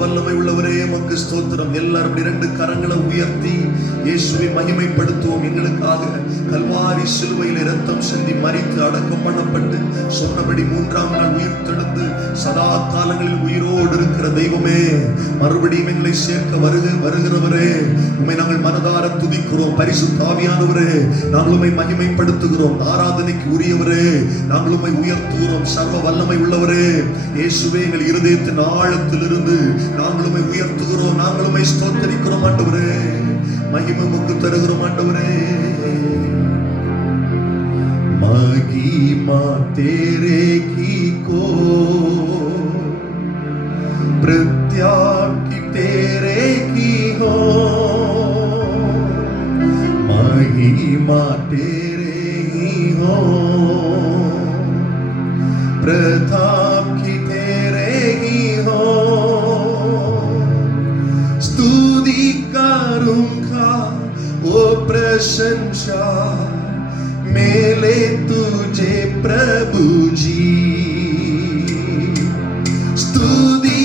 வல்லமை உள்ளவரே உமக்கு ஸ்தோத்திரம். எல்லாரும் 2 கரங்களை உயர்த்தி இயேசுவை மகிமைப்படுத்துவோம். எங்களுக்காக கல்வாரி சிலுவையில் இரத்தம் சிந்தி மரித்து அடக்கம் பண்ணப்பட்டு சொன்னபடி 3ஆம் நாள் உயிர் தெழுந்து சதா காலங்களில் உயிரோடு இருக்கிற தெய்வமே, மறுபடியும் எங்களை சேர்க்க வருகிறவரே, உம்மை நாங்கள் மனதார துதிக்கிறோம். பரிசுத்த ஆவியானவரே, நாங்கள் உம்மை மகிமைப்படுத்துகிறோம். ஆராதனைக்கு உரியவரே, நாங்கள் உம்மை உயர்த்துகிறோம். சர்வ வல்லமை உள்ளவரே இயேசுவே, எங்கள் இருதயத்தின் ஆழத்திலிருந்து நாங்கள் உம்மை உயர்த்துகிறோம். நாங்கள் உம்மை ஸ்தோத்திரிக்கிறோம் ஆண்டவரே. மகிமை உமக்கு தருகிறோம் ஆண்டவரே. महिमा तेरे की को प्रत्याकी तेरे की हो, महिमा तेरे ही हो, प्रताप की तेरे ही हो। स्तुति करूंगा ओ प्रशंसा मेले तुझे प्रभु जी, स्तुति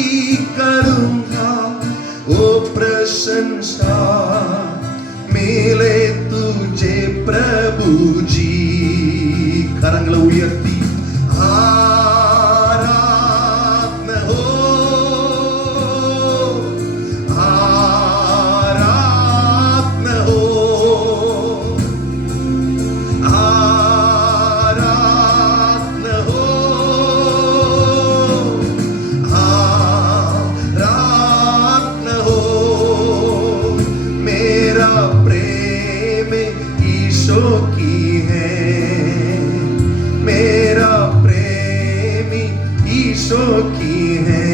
करूंगा ओ प्रशंसा मेले तुझे प्रभु जी। करंगल उयर्ती आराधना हो, आराधना हो, की है मेरा प्रेमी ईशो की है।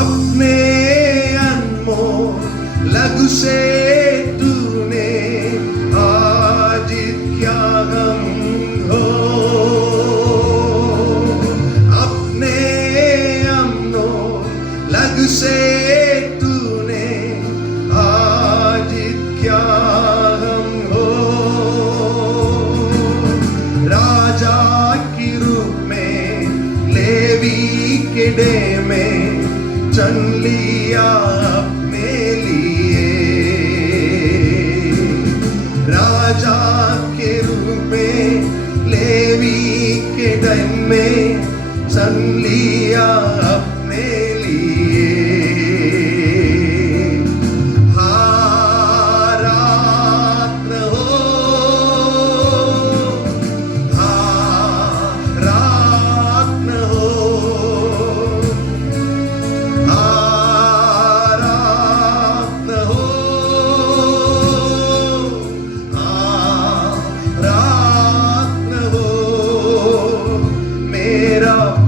अपने अनमोल लहू से तूने आज क्या गम हो, अपने अनमोल लहू से तूने आज क्या हम हो। राजा की रूप में लेवी के डे में चन लिया अपने लिए, राजा के रूप में लेवी के डे में चन लिया अपने लिए।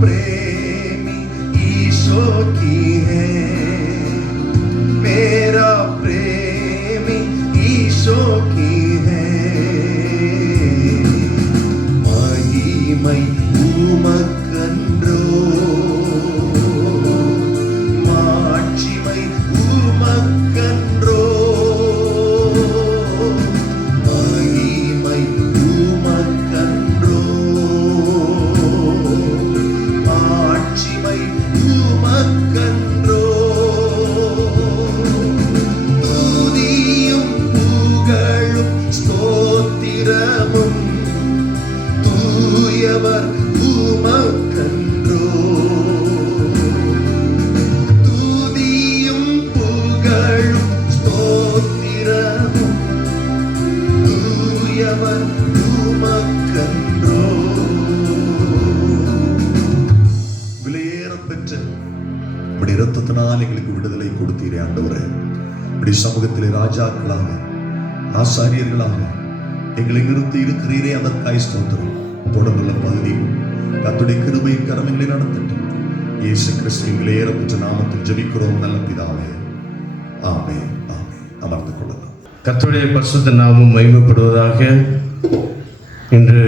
प्रेमी ईशो की है, मेरा प्रेमी ईशो की है। महिमै उमकंद्रो माட்சிமை उमकंद्रो, महिमै उमकंद्रो மாட்சிமை உமக்கன்றோ। துதியும் புகழும் ஸ்தோத்திரமும் தூயவர் உமக்கன்றோ, துதியும் புகழும் ஸ்தோத்திரமும் தூயவர் உமக்கன்றோ। இரத்தத்தினால் எங்களுக்கு விடுதலை கொடுத்தீரே ஆண்டவரே. இப்படி சமூகத்திலே ராஜாக்களாக ஆசாரியர்களாக எங்களை நிறுத்தி இருக்கிறீரே, அதற்காய் ஸ்தோத்திரம். தொடர்ந்துள்ள பகுதியும் கர்த்தருடைய கிருபையின் கரங்களை நடத்தட்டும். இயேசு கிறிஸ்துவின் விலையேறப்பெற்ற நாமத்தில் ஜெபிக்கிறோம் நல்ல பிதாவே, ஆமென், ஆமென். அமர்ந்து கொள்ளலாம். கர்த்தருடைய பரிசுத்த நாமம் மகிமைப்படுவதாக. இன்று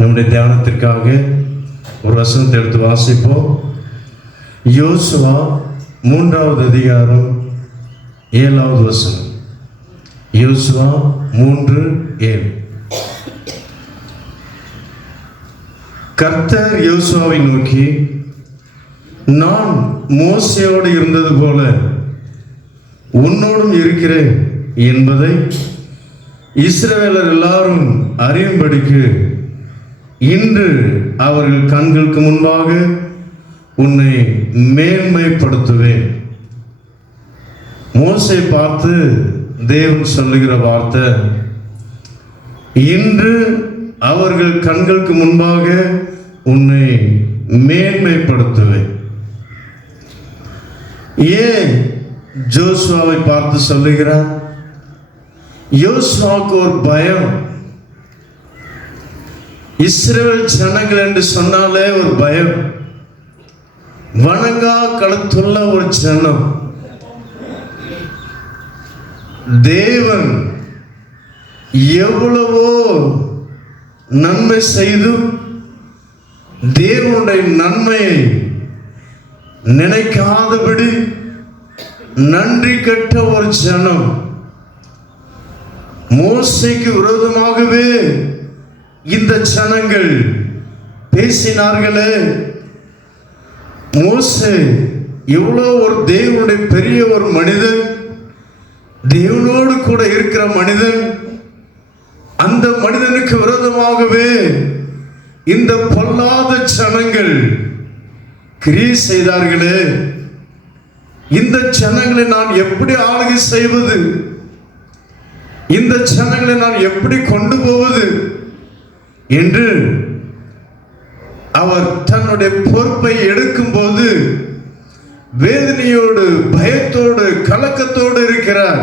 நம்முடைய தியானத்திற்காக ஒரு வசனத்தை எடுத்து வாசிப்போம். யோசுவா 3வது அதிகாரம் 7வது வசனம். யோசுவா 3:7. கர்த்தர் யோசுவாவை நோக்கி, நான் மோசேயோடு இருந்தது போல உன்னோடும் இருக்கிறேன் என்பதை இஸ்ரவேலர் எல்லாரும் அறியும்படிக்கு இன்று அவர்கள் கண்களுக்கு முன்பாக உன்னை மேன்மைப்படுத்துவேன். மோசே பார்த்து தேவன் சொல்லுகிற வார்த்தை, இன்று அவர்கள் கண்களுக்கு முன்பாக உன்னை மேன்மைப்படுத்துவேன். ஏன் ஜோசுவாவை பார்த்து சொல்லுகிறார்? யோசுவாவுக்கு ஒரு பயம். இஸ்ரவேல் ஜனங்கள் என்று சொன்னாலே ஒரு பயம். வணங்கா கழுத்துள்ள ஒரு ஜனம். தேவன் எவ்வளவோ நன்மை செய்தும் தேவனுடைய நன்மையை நினைக்காதபடி நன்றி கெட்ட ஒரு ஜனம். மோசேக்கு விரோதமாகவே இந்த ஜனங்கள் பேசினார்களே. மோசே எவ்வளோ ஒரு தேவனுடைய பெரிய ஒரு மனிதன், தேவனோடு கூட இருக்கிற மனிதன். அந்த மனிதனுக்கு விரோதமாகவே இந்த பொல்லாத ஜனங்கள் கிரியை செய்தார்களே. இந்த ஜனங்களை நான் எப்படி ஆளுகை செய்வது? இந்த ஜனங்களை நான் எப்படி கொண்டு போவது என்று அவர் தன்னுடைய பொறுப்பை எடுக்கும் போது வேதனையோடு, பயத்தோடு, கலக்கத்தோடு இருக்கிறார்.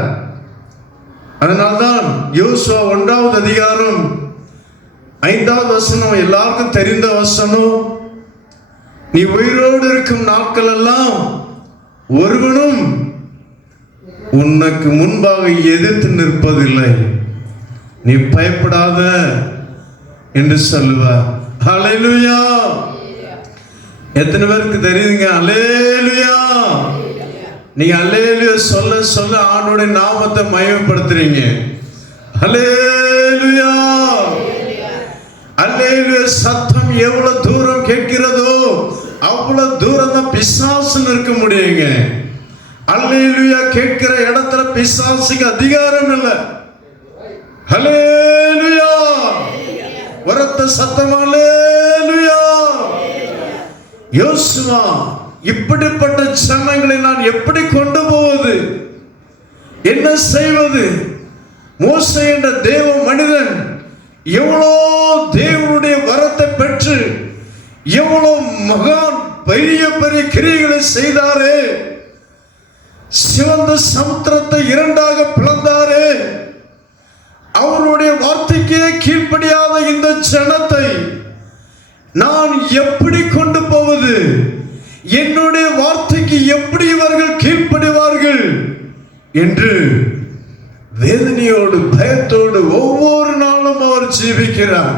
அதனால்தான் யோசுவா 1வது அதிகாரம் 5வது வசனம் எல்லாருக்கும் தெரிந்த வசனம். நீ உயிரோடு இருக்கும் நாட்கள் எல்லாம் ஒருவனும் உனக்கு முன்பாக எதிர்த்து நிற்பதில்லை, நீ பயப்படாத என்று சொல்லுவார். ஹல்லேலூயா! எத்தனை பேருக்கு தெரியுதுங்க? ஹல்லேலூயா! நீங்க ஹல்லேலூயா சொல்ல சொல்ல ஆண்டவருடைய நாமத்தை மகிமைப்படுத்துறீங்க. ஹல்லேலூயா! ஹல்லேலூயா சத்தம் எவ்வளவு தூரம் கேட்கிறதோ அவ்வளவு தூரம் தான் பிசாசு நிற்க முடியுங்க. ஹல்லேலூயா கேட்கிற இடத்துல பிசாசுக்கு அதிகாரம் இல்லை. ஹல்லேலூயா! உரத்த சத்தம் ஹல்லேலூயா! யோசுவா, இப்படிப்பட்ட ஜனங்களை நான் எப்படி கொண்டு போவது? என்ன செய்வது? மோசே என்ற தேவ மனிதன் எவ்வளோ தேவனுடைய வரத்தை பெற்று எவ்வளோ மகான் பெரிய பெரிய கிரியைகளை செய்தாரே. சிவந்த சமுத்திரத்தை 2ஆக பிளந்தாரே. அவருடைய வார்த்தைக்கே கீழ்ப்படியாத இந்த ஜனத்தை நான் எப்படி கொண்டு போவது? என்னுடைய வார்த்தைக்கு எப்படி இவர்கள் கீழ்ப்படிவார்கள் என்று வேதனையோடு, பயத்தோடு ஒவ்வொரு நாளும் அவர் ஜீவிக்கிறார்.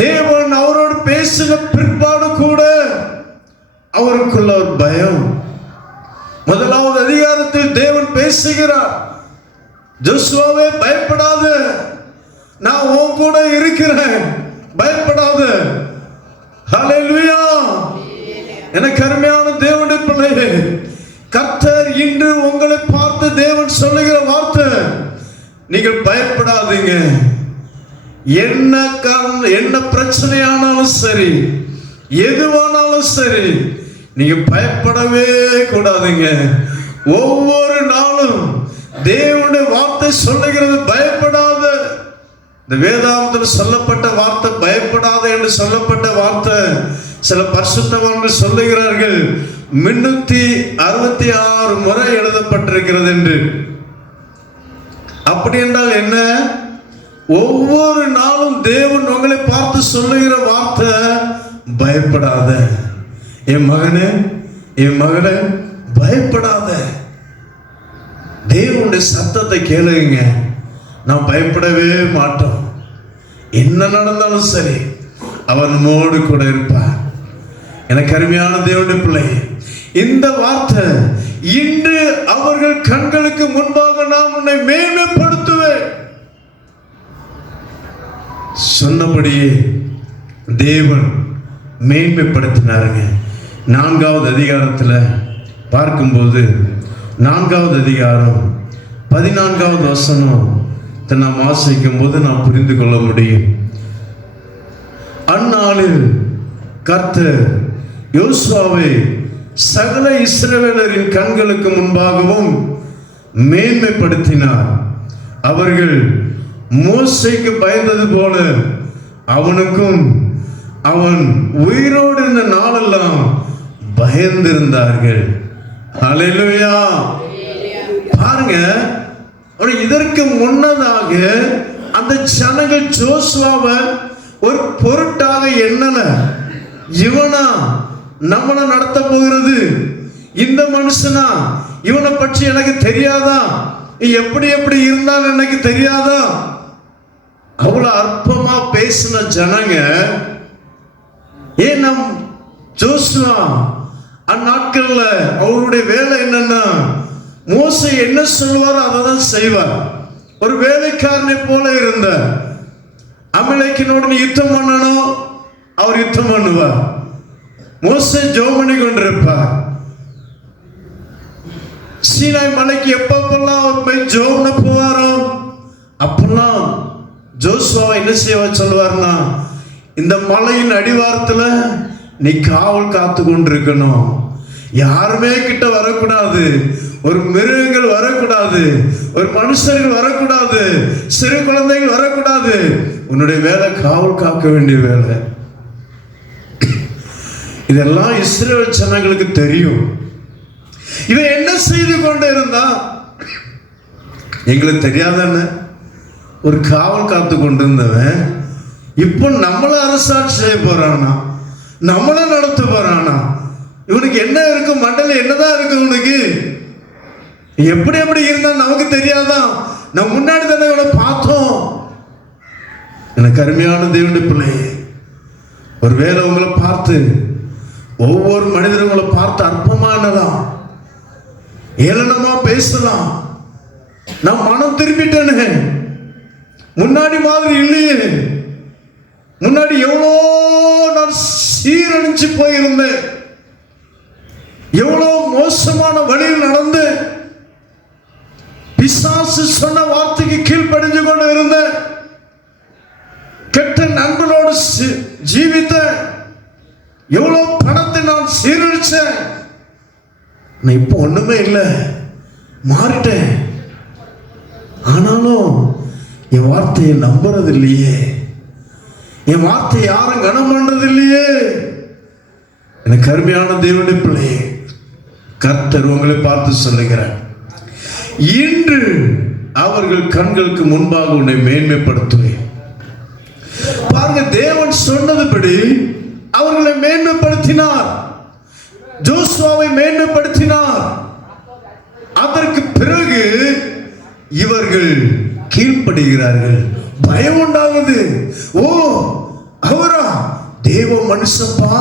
தேவன் அவரோடு பேசின பிற்பாடு கூட அவருக்குள்ள ஒரு பயம். 1வது அதிகாரத்தில் தேவன் பேசுகிறார், ஜோசுவாவே பயப்படாத, நான் உன் கூட இருக்கிறேன், பயப்படாத. ஹல்லேலூயா! எனக்கு அருமையான தேவனுடைய பிள்ளையே, கர்த்தர் இன்று உங்களை பார்த்து தேவன் சொல்லுகிற வார்த்தை, நீங்கள் பயப்படாதீங்க. என்ன காரணம், என்ன பிரச்சனையானாலும் சரி, எதுவானாலும் சரி, நீங்க பயப்படவே கூடாதுங்க. ஒவ்வொரு நாளும் தேவனுடைய வார்த்தை சொல்லுகிறது பயப்படாத. இந்த வேதாந்தத்தில் சொல்லப்பட்ட வார்த்தை பயப்படாத என்று சொல்லப்பட்ட வார்த்தை சில பரிசுத்தவான்கள் சொல்லுகிறார்கள் 366 முறை எழுதப்பட்டிருக்கிறது என்று. அப்படி என்றால் என்ன? ஒவ்வொரு நாளும் தேவன் உங்களை பார்த்து சொல்லுகிற வார்த்தை பயப்படாத. என் மகனே, என் மகளே, பயப்படாத. தேவனுடைய சத்தத்தை கேளுங்க. நான் பயப்படவே மாட்டோம். என்ன நடந்தாலும் சரி, அவன் நம்மோடு கூட இருப்பார். எனக்கு அருமையான தேவனுடைய பிள்ளை, இந்த வார்த்தை இன்று அவர்கள் கண்களுக்கு முன்பாக நான் உன்னை மேன்மைப்படுத்துவேன் சொன்னபடியே தேவன் மேன்மைப்படுத்தினாருங்க. 4வது அதிகாரத்தில் பார்க்கும்போது 4வது அதிகாரம் 14வது வசனத்தை நாம் வாசிக்கும் போது நாம் புரிந்து கொள்ள முடியும். அந்நாளில் கர்த்தர் யோசுவாவை சகல இஸ்ரவேலரின் கண்களுக்கு முன்பாகவும் மேன்மைப்படுத்தினார். அவர்கள் மோசேக்கு பயந்தது போல அவனுக்கும் அவன் உயிரோடு இருந்த நாளெல்லாம் பயந்திருந்தார்கள். ஹல்லேலூயா. பாருங்க, இதற்கு முன்னதாக அந்த ஜனங்கள் ஜோசுவாவை ஒரு பொருட்டாக எண்ணல. இவனா நம்மளை நடத்த போகிறது, இந்த மனுஷனா, இவனை பற்றி எனக்கு தெரியாதா, எப்படி எப்படி இருந்தான்னு எனக்கு தெரியாதா, அவ்வளவு அற்பமா பேசின ஜனங்க. ஏன் நம் ஜோசுவா அந்நாட்கள்ல அவருடைய வேலை என்னன்னா, மோசே என்ன சொல்லுவாரோ அதை தான் செய்வார். ஒரு வேலைக்காரனை போல இருந்த அமலேக்கினோடு யுத்தம் பண்ணணும், அவர் யுத்தம் பண்ணுவார். மோசே ஜெபம் பண்ணி கொண்டிருப்பார். சீனாய் மலைக்கு எப்பப்பெல்லாம் அவர் போய் ஜெபம் பண்ண போவாரோ அப்பெல்லாம் ஜோசுவாவை என்ன செய்ய சொல்லுவார்னா, இந்த மலையின் அடிவாரத்துல நீ காவல் காத்து கொண்டிருக்கணும், யாருமே கிட்ட வரக்கூடாது, ஒரு மிருகங்கள் வரக்கூடாது, ஒரு மனுஷர்கள் வரக்கூடாது, சிறு குழந்தைகள் வரக்கூடாது, உன்னுடைய வேலை காவல் காக்க வேண்டிய வேலை. இதெல்லாம் இஸ்ரவேல் ஜனங்களுக்கு தெரியும். இவன் என்ன செய்து கொண்டு இருந்தா எங்களுக்கு தெரியாதானே? ஒரு காவல் காத்து கொண்டு இருந்தவன் இப்போ நம்மள அரசாட்சி செய்ய போறானா, நம்மள நடத்த போறானா? இவனுக்கு என்ன இருக்கு, மண்டல என்னதான் இருக்கு இவனுக்கு? எப்படி எப்படி இருந்தா நமக்கு தெரியாதான்? நம்ம முன்னாடி தானே இவனை பார்த்தோம். எனக்கு அருமையான தேவனுடைய பிள்ளையே, ஒருவேளை உங்களை பார்த்து, ஒவ்வொரு மனிதரும் உங்களை பார்த்து அற்பமானலாம், ஏளனமா பேசலாம். நான் மனம் திரும்பிட்டேனே, முன்னாடி மாதிரி இல்லையே, முன்னாடி எவ்வளோ நான் சீரழிஞ்சு போயிருந்தேன், எவ்வளோ மோசமான வழியில் நடந்து பிசாசு சொன்ன வார்த்தைக்கு கீழ்ப்படிஞ்சு கொண்டு இருந்தேன், கெட்ட நண்பனோடு ஜீவித்த, எவ்வளோ பணத்தை நான் சீரழிச்சேன். நான் இப்போ ஒண்ணுமே இல்லை, மாறிட்டேன். ஆனாலும் என் வார்த்தையை நம்புறது இல்லையே, என் வார்த்தையை யாரும் கனம் பண்றது இல்லையே. எனக்கு அருமையான தேவனுடைய பிள்ளையே, கர்த்தர் உங்களை பார்த்து சொல்லுகிறார், இன்று அவர்கள் கண்களுக்கு முன்பாக உன்னை மேன்மைப்படுத்துவேன். பாருங்க, தேவன் சொன்னதுபடி அவர்களை மேன்மைப்படுத்தினார், ஜோசுவாவை மேன்மைப்படுத்தினார். அதற்கு பிறகு இவர்கள் கீழ்ப்படுகிறார்கள், பயம் உண்டாகுது. ஓ, அவரா தேவ மனுஷப்பா,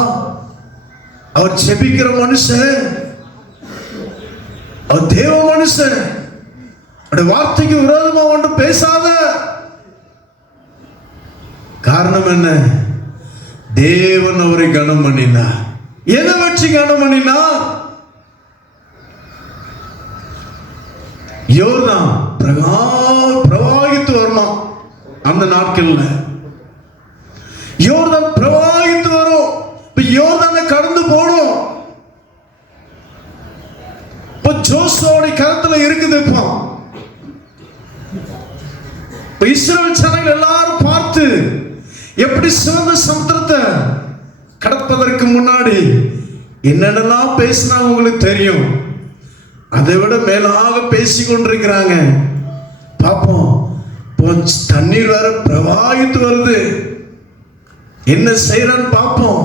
அவர் செபிக்கிற மனுஷன், அவர் தேவ மனுஷன், வார்த்தைக்கு விரோதமா ஒன்று பேசாத. காரணம் என்ன? தேவன் அவரை கனம் பண்ணினார். எதை வச்சு கனம் பண்ணினார்? யோர்தான் பிரவாகித்து வரணும். அந்த நாட்கள்ல யோர்தான் பிரவாகித்து வரும். இப்ப யோர்தானை கடந்து போடும். இப்ப ஜோசுவாவுடைய கருத்துல இருக்குது. இப்ப இஸ்ரவேல் ஜனங்கள் எல்லாரும் பார்த்து எப்படி சிவந்த சமுத்திரத்தை கடப்பதற்கு முன்னாடி என்னென்னலாம் பேசினா உங்களுக்கு தெரியும். அதை விட மேலாக பேசி கொண்டிருக்கிறாங்க. பார்ப்போம், தண்ணீர் வேற பிரவாகித்து வருது, என்ன செய்யறான்னு பார்ப்போம்.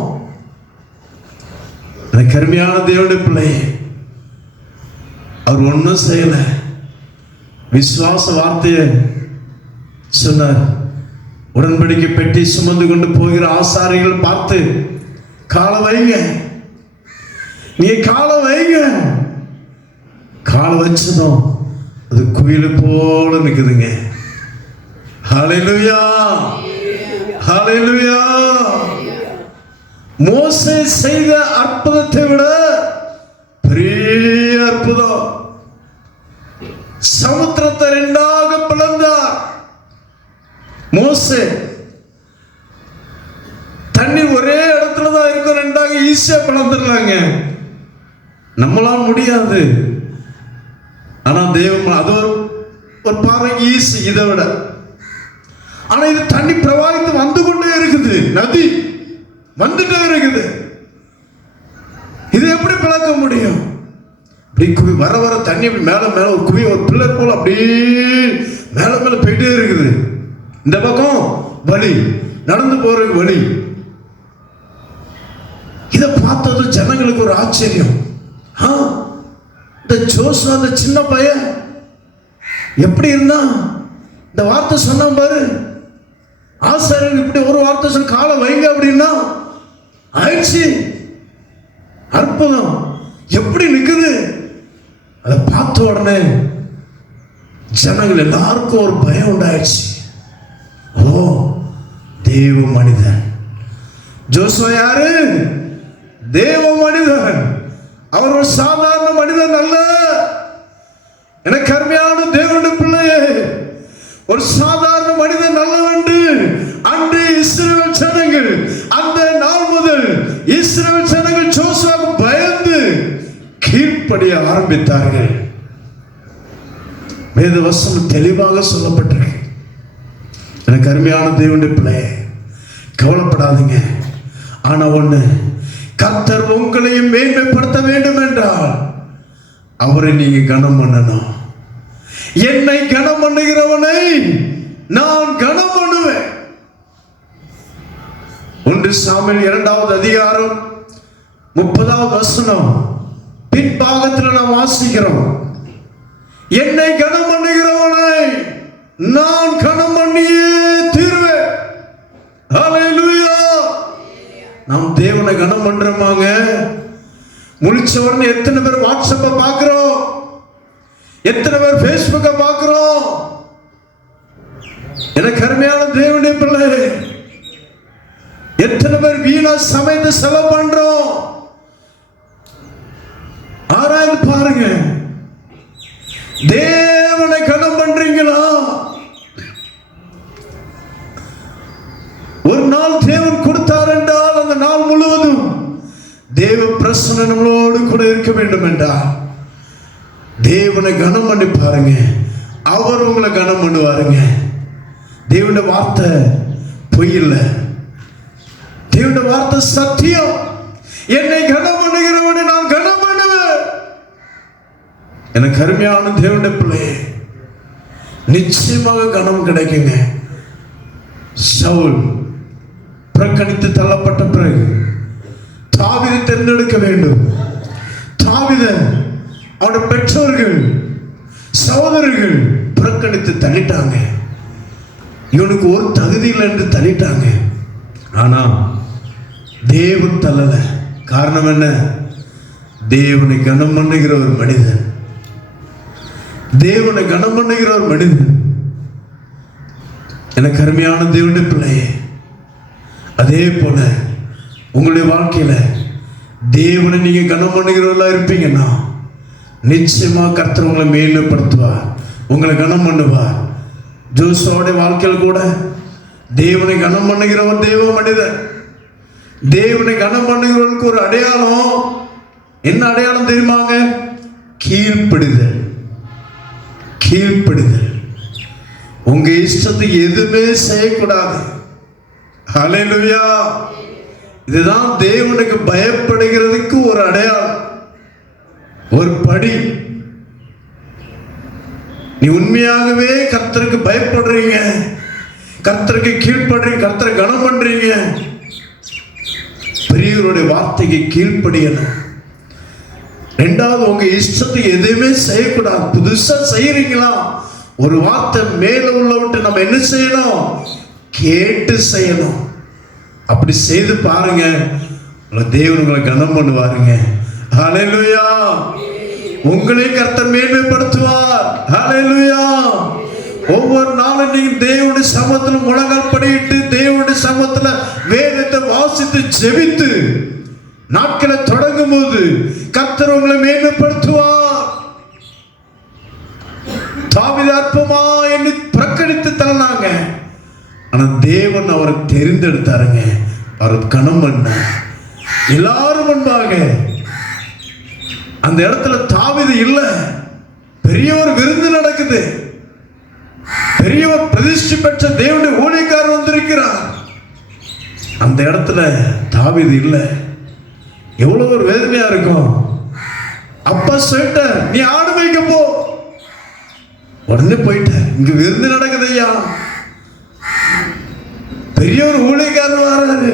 கருமையான தேவனுடைய பிள்ளை, அவர் ஒன்றும் செய்யல, விசுவாச வார்த்தையை சொன்னார். உடன்படிக்கை பெட்டி சுமந்து கொண்டு போகிற ஆசாரிகள் பார்த்து, காலை வைங்க, நீ காலை வைங்க. காலை வச்சதும் அது குயிலு போல நிக்குதுங்க. ஹல்லேலூயா, ஹல்லேலூயா. மோசே செய்த அற்புதத்தை விட பெரிய அற்புதம். சமுத்திரத்தை இரண்டாக பிளந்தார் மோசே. தண்ணி ஒரே இடத்துல தான் இருக்கும், ரெண்டாக ஈஸியா பிளந்துடலாங்க. நம்மளால முடியாது. ஆனா தேவன் அது ஒரு பார்வைக்கு ஈஸி இதை விட. ஆனா இது தண்ணி பிரவாகித்து வந்து கொண்டே இருக்குது, நதி வந்துட்டே இருக்குது. இது எப்படி பிளக்க முடியும்? இப்படி வர வர தண்ணி அப்படி மேல மேல ஒரு குவி ஒரு பில்லர் போல அப்படியே மேல மேல போயிட்டே இருக்குது. இந்த பக்கம் வழி, நடந்து போறதுக்கு வழி. இதை பார்த்தது ஜனங்களுக்கு ஒரு ஆச்சரியம். இந்த ஜோசு அந்த சின்ன பையன் எப்படி இருந்தா இந்த வார்த்தை சொன்ன பாரு, ஆசாரியன் இப்படி ஒரு வார்த்தை சொல்லி காலை வைங்க அப்படின்னா ஆயிடுச்சு. அற்புதம் எப்படி நிக்குது. அதை பார்த்த உடனே ஜனங்கள் எல்லாருக்கும் ஒரு பயம் உண்டாயிடுச்சு. ஓ, தேவ மனிதன். ஜோசுவா யாரு? தேவ மனிதன். அவர் ஒரு சாதாரண மனிதன் அல்ல. எனக்கு அருமையான தேவனுடைய பிள்ளையே, ஒரு சாதாரண மனிதன் அல்லவென்று அன்று இஸ்ரவேல் ஜனங்கள், அந்த நாள் முதல் இஸ்ரவேல் ஜனங்கள் ஜோசுவாவுக்கு பயந்து கீழ்ப்படிய ஆரம்பித்தார்கள். வேத வசனம் தெளிவாக சொல்லப்பட்டிருக்கு. எனக்கு அருமையான தேவனுடைய பிள்ளையே, கவலைப்படாதீங்க. ஆனா ஒண்ணு, கர்த்தர் உங்களையும் மேன்மைப்படுத்த வேண்டும் என்றால் அவரை நீங்க கனம் பண்ணணும். என்னை கனம் பண்ணுகிறவனை நான் கனம் பண்ணுவேன். 1 சாமுவேல் 2வது அதிகாரம் 30வது வசனம் பின்பாகத்தில் நாம் வாசிக்கிறோம். என்னை கனம் பண்ணுகிறவனை நான் கனம் பண்ணியே தீர்வேன். ஹல்லேலூயா. நாம் தேவனை கனம் பண்றோமாங்க? முழிச்ச உடனே எத்தனை பேர் வாட்ஸ்அப்பை பார்க்கிறோம், எத்தனை பேர் பேஸ்புக்கை பார்க்கிறோம். எனக்கு அருமையான தேவனுடைய பிள்ளை, எத்தனை பேர் வீணா சமைத்து செலவு பண்றோம். ஆராய்ந்து பாருங்க. தேவனை கனம் பண்றீங்களா? ஒரு நாள் தேவன் கொடுத்தார் என்றால் அந்த நாள் முழுவதும் தேவ பிரசன்னம் நம்மளோடு கூட இருக்க வேண்டும் என்றால் தேவனை கனம் பண்ணி பாருங்க. அவர் உங்களை கனம் பண்ணுவாருங்க. தேவனுடைய வார்த்தை பொய் இல்லை. தேவனுடைய வார்த்தை சத்தியம். என்னை கனம் பண்ணுகிறவனை நான் கனம் பண்ணுவேன். எனக்கு அருமையான தேவனுடைய பிள்ளையே, நிச்சயமாக கனம் கிடைக்குங்க. சவுல் புறக்கணித்து தள்ளப்பட்ட பிறகு தாவீதை தேர்ந்தெடுக்க வேண்டும். தாவீதை அவனுடைய பெற்றோர்கள் சகோதரர்கள் புறக்கணித்து தள்ளிட்டாங்க. இவனுக்கு ஒரு தகுதி இல்லை என்று தள்ளிட்டாங்க. ஆனா தேவன் தள்ளல. காரணம் என்ன? தேவனை கனம் பண்ணுகிற ஒரு மனிதன். தேவனை கனம் பண்ணுகிற ஒரு மனிதன். எனக்கு அருமையான தேவனுடைய பிள்ளையே, அதே போல உங்களுடைய வாழ்க்கையில தேவனை நீங்க கனம் பண்ணுகிறவர்களா இருப்பீங்கன்னா நிச்சயமா கர்த்தர் உங்களை மேன்மைப்படுத்துவார், உங்களை கனம் பண்ணுவார். ஜோசுவாவுடைய வாழ்க்கையில் கூட தேவனை கனம் பண்ணுகிறவர் தேவ மனிதன். தேவனை கனம் பண்ணுகிறவர்களுக்கு ஒரு அடையாளம். என்ன அடையாளம் தெரியுமாங்க? கீழ்ப்படிதல். கீழ்ப்படிதல். உங்க இஷ்டத்துக்கு எதுவுமே செய்யக்கூடாது. ஹல்லேலூயா. இதுதான் தேவனுக்கு பயப்படுகிறதுக்கு ஒரு அடையாளம், ஒரு படி. நீ உண்மையாகவே கர்த்தருக்கு பயப்படுறீங்க, கர்த்தருக்கு கீழ்ப்படுறீங்க, கர்த்தரை கனம் பண்றீங்க, பெரியவருடைய வார்த்தைக்கு கீழ்ப்படியணும். ரெண்டாவது, உங்க இஷ்டத்துக்கு எதுவுமே செய்யக்கூடாது. புதுசா செய்யறீங்களா, ஒரு வார்த்தை மேல உள்ள விட்டு நம்ம என்ன செய்யணும்? கேட்டு செய்யணும். அப்படி செய்து பாருங்க, தேவன் உங்களை கனம் பண்ணுவாருங்க. ஹல்லேலூயா. உங்களை கர்த்தர் மேன்மைப்படுத்துவார். ஹல்லேலூயா. ஒவ்வொரு நாளும் நீங்க தேவனுடைய சமூகத்தில் முழங்கால் படியிட்டு தேவனுடைய சமூகத்தில் வேதத்தை வாசித்து ஜெபித்து நாட்களை தொடங்கும் போது கர்த்தர் உங்களை மேன்மைப்படுத்துவார். தாவீது அற்பமா என்று புறக்கணித்து தள்ளினாங்க. ஆனா தேவன் அவரை தெரிந்தெடுத்தாருங்க. அவர் கணம் பண்ண எல்லாரும் முன்பாக அந்த இடத்துல தாவீது இல்ல, பெரிய ஒரு விருந்து நடக்குது. பெரிய ஒரு பிரதிஷ்டை பெற்ற தேவனுடைய ஊழியக்காரர் வந்திருக்கிறார். அந்த இடத்துல தாவீது இல்ல. எவ்வளவு ஒரு வேதனையா இருக்கும். அப்பா சொல்லிட்ட, நீ ஆடு மேய்க்க போ. உடனே போயிட்ட, இங்க விருந்து நடக்குது ஐயா, பெரிய ஒரு ஊழியக்காரர் வராரு,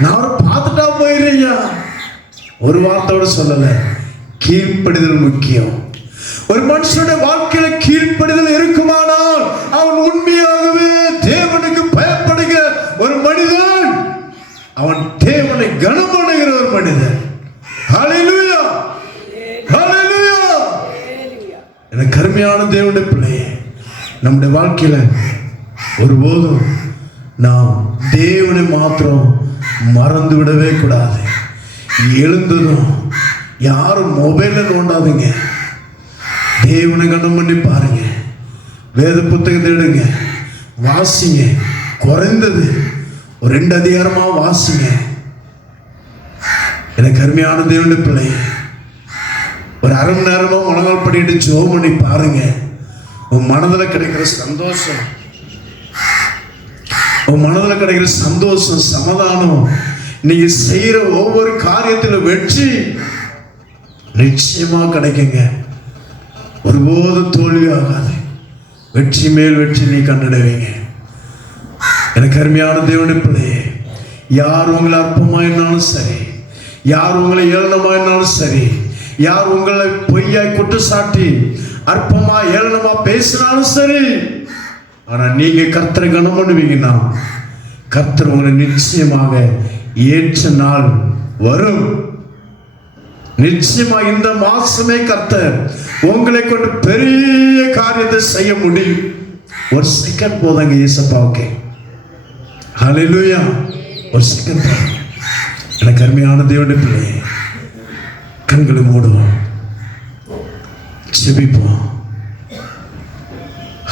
நான் அவரை பார்த்துட்டா போயிடுறேன் ஐயா. ஒரு வார்த்தையோட சொல்லல, கீழ்ப்படிதல் முக்கியம். ஒரு மனுஷனுடைய வாழ்க்கையில கீழ்ப்படிதல் இருக்குமானால் அவன் உண்மையாகவே தேவனுக்கு பயப்படுகிற ஒரு மனிதன், அவன் தேவனை கனம் பண்ணுகிற ஒரு மனிதன். ஹல்லேலூயா, ஹல்லேலூயா. எனக்கு அருமையான தேவனுடைய பிள்ளையே, நம்முடைய வாழ்க்கையில ஒருபோதும் நாம் தேவனை மாத்திரம் மறந்து விடவே கூடாது. எழுந்ததும் யாரும் மொபைல நோண்டாதீங்க, தேவனை கனம் பண்ணி பாருங்க. வேத புத்தகத்தை எடுங்க, வாசிங்க. குறைந்தது ஒரு 2 அதிகாரமா வாசிங்க. எனக்கு அருமையான தேவனுடைய பிள்ளை, ஒரு அரை மணி நேரமா முழங்கால் படிட்டு ஜெபம் பண்ணி பாருங்க. உன் மனதில் கிடைக்கிற சந்தோஷம், உன் மனதில் கிடைக்கிற சந்தோஷம், சமாதானம், நீங்க செய்யற ஒவ்வொரு காரியத்திலும் வெற்றி நிச்சயமா கிடைக்குங்க. ஒருபோதும் தோல்வி ஆகாது. வெற்றி மேல் வெற்றி நீ கண்டிடுவீங்க. எனக்கு அருமையான தேவனுடைய பிள்ளையே, யார் உங்களை அற்பமாயினாலும் சரி, யார் உங்களை ஏளனமாயினாலும் சரி, யார் உங்களை பொய்யாய் குற்றச்சாட்டி அற்பமா ஏளனமா பேசினாலும் சரி, ஆனா நீங்க கர்த்தரை கனம் பண்ணுவீங்கன்னா கர்த்தர் உங்களை நிச்சயமாக ஏற்ற நாள் வரும். நிச்சயமா இந்த மாசமே கர்த்தர் உங்களை கொண்டு பெரிய காரியத்தை செய்ய முடியும். ஒரு செகண்ட் போதாங்க இயேசப்பாவுக்கு. ஹல்லேலூயா. ஒரு செகண்ட். எனக்கு அருமையான தேவனுடைய பிள்ளையே, கண்களை மூடுவோம், ஜெபிப்போம்.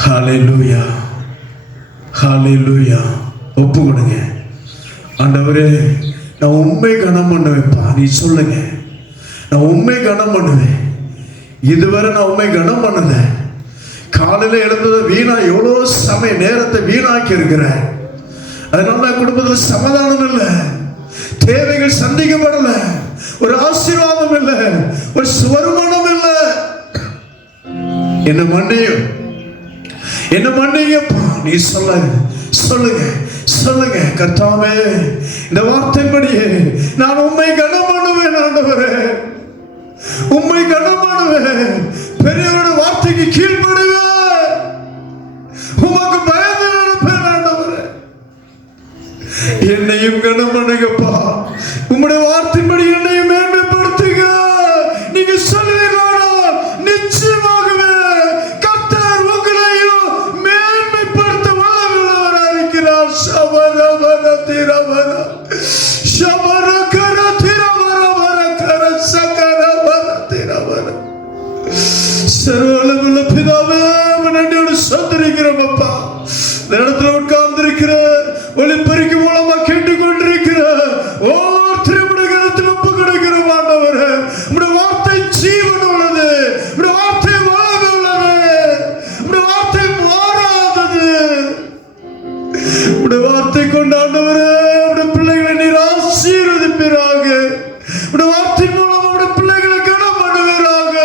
ஹல்லேலூயா, ஹல்லேலூயா. ஒப்பு கொடுங்க. ஆண்டவரே, நான் உண்மை கனம் பண்ணுவேன்ப்பா. நீ சொல்லுங்க, நான் உண்மை கனம் பண்ணுவேன். இதுவரை நான் உண்மை கனம் பண்ணல. காலையில் எழுந்தது வீணா, எவ்வளோ சமய நேரத்தை வீணாக்கி இருக்கிறேன். அதனால குடும்பத்தில் சமாதானம் இல்லை, தேவைகள் சந்திக்கப்படல, ஒரு ஆசீர்வாதம் இல்லை, ஒரு வருமானம் இல்லை. என்ன மன்னியும், என்ன மன்னிங்கப்பா. நீ சொல்லுங்க சொல்லுங்க. கர்த்தாவே, இந்த வார்த்தைப்படியே நான் உம்மை கனம் பண்ணுவேன். ஆண்டவரே, உம்மை கனம் பண்ணுவேன். பெரியவரோட வார்த்தைக்கு கீழ்ப்படுவேன். உமக்கு பயந்து நடப்பேன். ஆண்டவரே, என்னையும் கனம் பண்ணுங்கப்பா. உம்முடைய வார்த்தைப்படி என்னையும் மேன்மைப்படுத்துங்க. நீங்க சொல்லுவீர்களானால் நிச்சயமாகவே கர்த்தர் உங்களையும் மேன்மைப்படுத்த வல்லவராக இருக்கிறார். சபரவர திரவர சபரகர திரவர கர சகரவர திரவர. சர்வவல்லமையுள்ள பிதாவே, நன்றியோடு சந்திரிக்கிறோம் அப்பா. இந்த இடத்துல உட்கார்ந்திருக்கிற ஒளிப்பெருக்கி மூலமா கேட்டுக்கொண்டிருக்கிற ஒவ்வொருத்தரும் ஒப்பு கொடுக்கிறோம். ஆண்டவரே, உம்முடைய வார்த்தை ஜீவன் உள்ளது, உம்முடைய வார்த்தை வாழ்வு உள்ளது, உம்முடைய வார்த்தை மாறாதது. உம்முடைய வார்த்தை கொண்டு ஆண்டவரே, உம்முடைய பிள்ளைகளை நீர் ஆசீர்வதிப்பீராக. உம்முடைய வார்த்தை மூலம் உம்முடைய பிள்ளைகளை கனம் பண்ணுவீராக.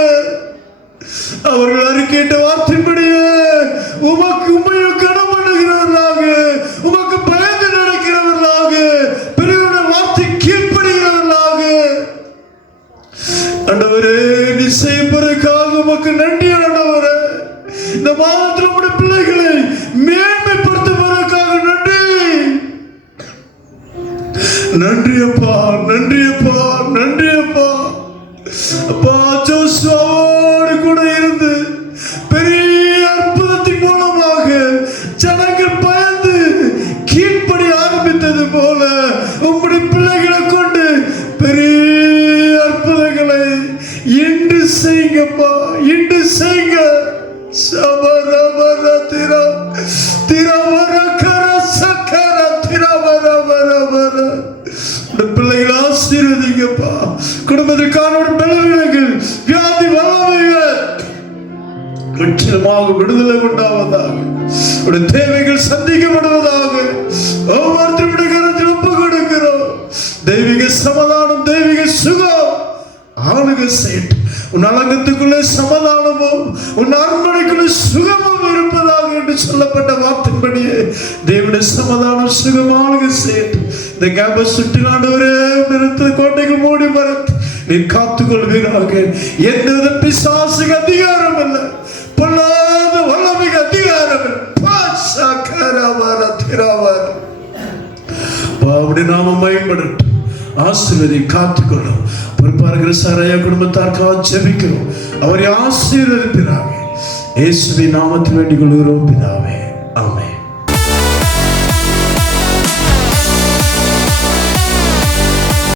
அவர்கள் அறிக்கையிட்ட வார்த்தைப்படியே உமக்கு உண்மையும் கனம் பண்ணுகிறவர்களாக, உமக்கு பயந்து நடக்கிறவர்களாக, பெரியவருடைய வார்த்தை கீழ்ப்படுகிறவர்களாக. ஆண்டவரே, நீ செய்வதற்காக உமக்கு நன்றி. ஆண்டவரே, இந்த மாதத்தில் உம்முடைய பிள்ளைகளை மேன்மைப்படுத்துவதற்காக நன்றி. நன்றி அப்பா, நன்றி அப்பா, நன்றி அப்பா. அப்பா, ஜோசுவாவோடு கூட இருந்து பெரிய அற்புதத்தின் மூலமாக ஜனங்கள் பயந்து கீழ்ப்படி ஆரம்பித்தது போல ஆசீர்வதிங்கப்பா. குடும்பத்திற்கான ஒரு பலவீனங்கள், வியாதி வல்லமைகள் முற்றிலுமாக விடுதலை உண்டாவதாக. உடைய தேவைகள் சந்திக்கப்படுவதாக. ஒவ்வொருத்தருடைய கருத்தில் ஒப்பு கொடுக்கிறோம். தெய்வீக சமாதானம், தெய்வீக சுகம் ஆளுகை செய்யட்டும். உன் அலங்கத்துக்குள்ளே சமாதானமும் உன் அரண்மனைக்குள்ளே சுகமும் இருப்பதாக என்று சொல்லப்பட்ட வார்த்தைப்படியே தேவனுடைய சமாதானம் சுகம் ஆளுகை செய்யட்டும். இந்த கேம்பஸ் சுற்றிலான ஒரே நிறுத்த கோட்டைகள் மூடி மறைத்து நீர் காத்துக்கொள்வீராக. எந்த பிசாசுக்கு அதிகாரம் இல்லை, பொல்லாத வல்லமைக்கு அதிகாரம் இல்லை. நாமம் மகிமைப்படட்டும். ஆசீர்வதி காத்துக்கொள்ளும். பொறுப்பாருக்கிற சாரையா குடும்பத்தாருக்காக ஜெபிக்கிறோம். அவரை ஆசீர்வதிப்பினாக. இயேசுவின் நாமத்தில் வேண்டிக் கொள்கிறோம் பிதாவே. ஆமென்.